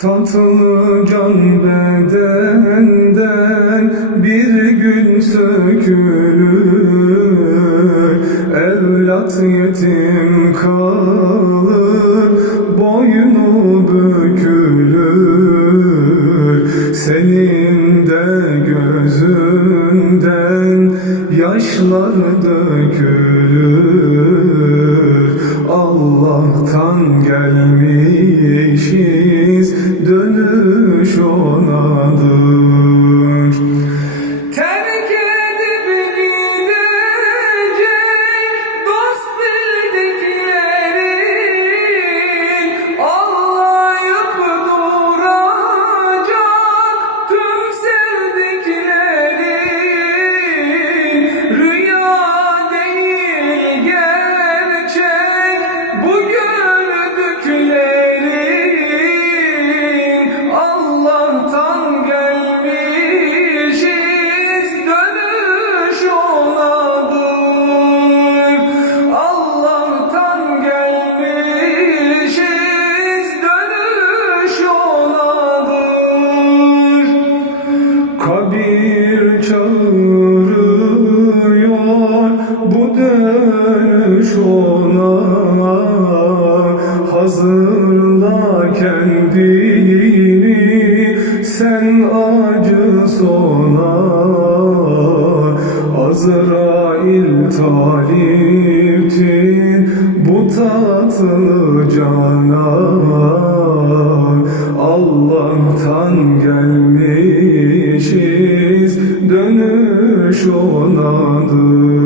Tatlı can bedenden bir gün sökülür. Evlat yetim kalır boynu bükülür. Senin de gözünden yaşlar dökülür. Allah'tan gelmişiz dönüş Hazırla kendini sen acı sona Azrail taliptir bu tatlı cana Allah'tan gelmişiz dönüş onadır